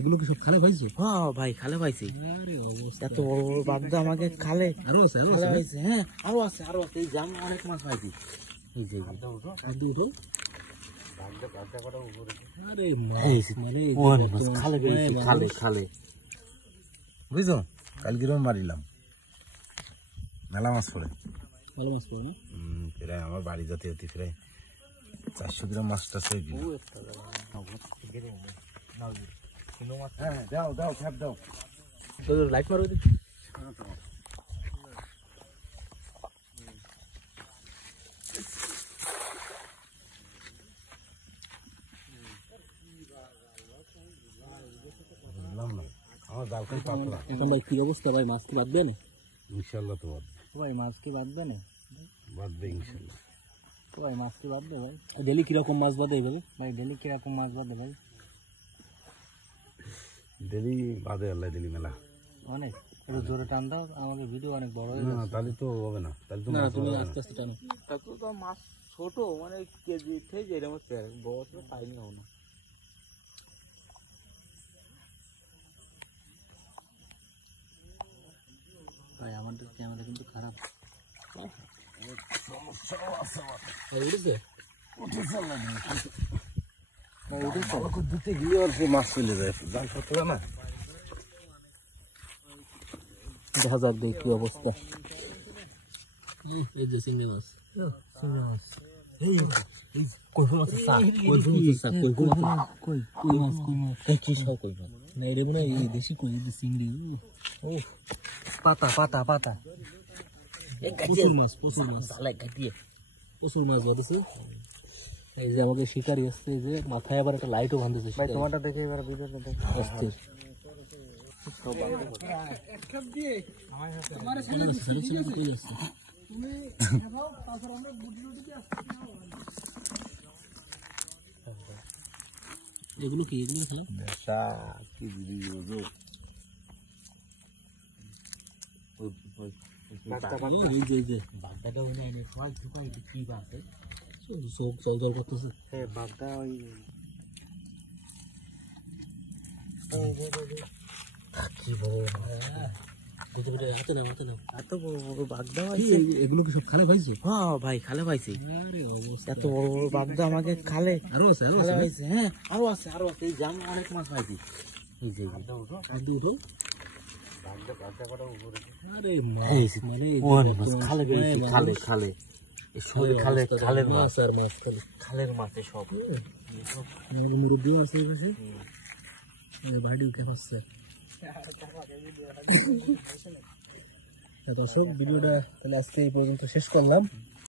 এগুলো কি সব খালে পাইছো? হ্যাঁ ভাই খালে পাইছি। এত বড় বড় বাগদা আমাকে খালে আরো আছে খালে পাইছে। হ্যাঁ আরো আছে এই জাম অনেক মাছ পাইছি। এই যে উঠো খালে পেয়েছি, খালে খালে বুঝছো কাল কিরম মারিলাম মেলা মাছ পড়ে ভালো মাছ পাও না? প্রায় আমার বাড়ি যাতে হতে প্রায় 400 গ্রাম মাছটা সই দিল। হ্যাঁ দাও দাও ছাপ দাও লাইট মারো বুঝলাম না আমার জালকাই পাতলা। এখন ভাই কি অবস্থা ভাই? মাছ কি বাঁধবে না? ইনশাল্লাহ তো বাঁধবে ভাই মাছ কি বাঁধবে না? বাঁধবে ইনশাল্লাহ। ভাই মাছ কি বাঁধবে ভাই? ডেলি কিরকম মাছ বাঁধে এইভাবে? ভাই ডেলি কিরকম মাছ বাঁধে ভাই? ডেলি বাঁধে আল্লাহ ডেলি মেলা অনেক একটু জোরে টান দাও, আমাদের ভিডিও অনেক বড় হয়ে না যাচ্ছে। তাহলে তো হবে না, তাহলে তো না মাছ তুমি হবে না। আস্তে আস্তে টানো। তাতে তো মাছ ছোট, মানে কেজি থেকে এরকম বড় তো পাইনি হবে না। ভাই আমাদের ক্যামেরা কিন্তু খারাপ। উঠেছে দিতে গিয়ে অল্প মাছ চলে যায়, জাল পাতলা না। দেখা যাক দেখি কি অবস্থা। এই যে চিংড়ি মাছ। পাতা পাতা পাতা প্রচুর মাছ প্রচুর মাছ বাঁধেছে। এই যে আমাদের শিকারি আসছে, এই যে মাথায় আবার একটা লাইটও বাঁধেছে। ভাই তোমারটা দেখে এবার ভিডিওটা দেখো। অস্থির। এগুলো কি? এগুলো খেলাম নেশা কি ভিডিও গো। এই যে বাগদাটা ওই না সবাই ঢুকাই কি বাঁধে? চোখ জল জল করতেছে। হ্যাঁ বাগদা ওই কি বড় হাতে নাও এত বড় বড় বাগদা কি পাইছে। এগুলো কি সব খালে পাইছো? হ্যাঁ ভাই খালে পাইছি। এত বড় বড় বাগদা আমাকে খালে আরো আছে খালে পাইছে। হ্যাঁ আরো আছে এই জাম অনেক মাছ পাইছি। এই যে উঠো আরে খালে পেয়েছি, খালে খালে সব খালে খালের মাছ, আর মাছ খালি খালের মাছে সব। মুরব্বী আছে এই পাশে, ভাইডি উঠে আসছে। দর্শক ভিডিওটা তাহলে আজকে এই পর্যন্ত শেষ করলাম।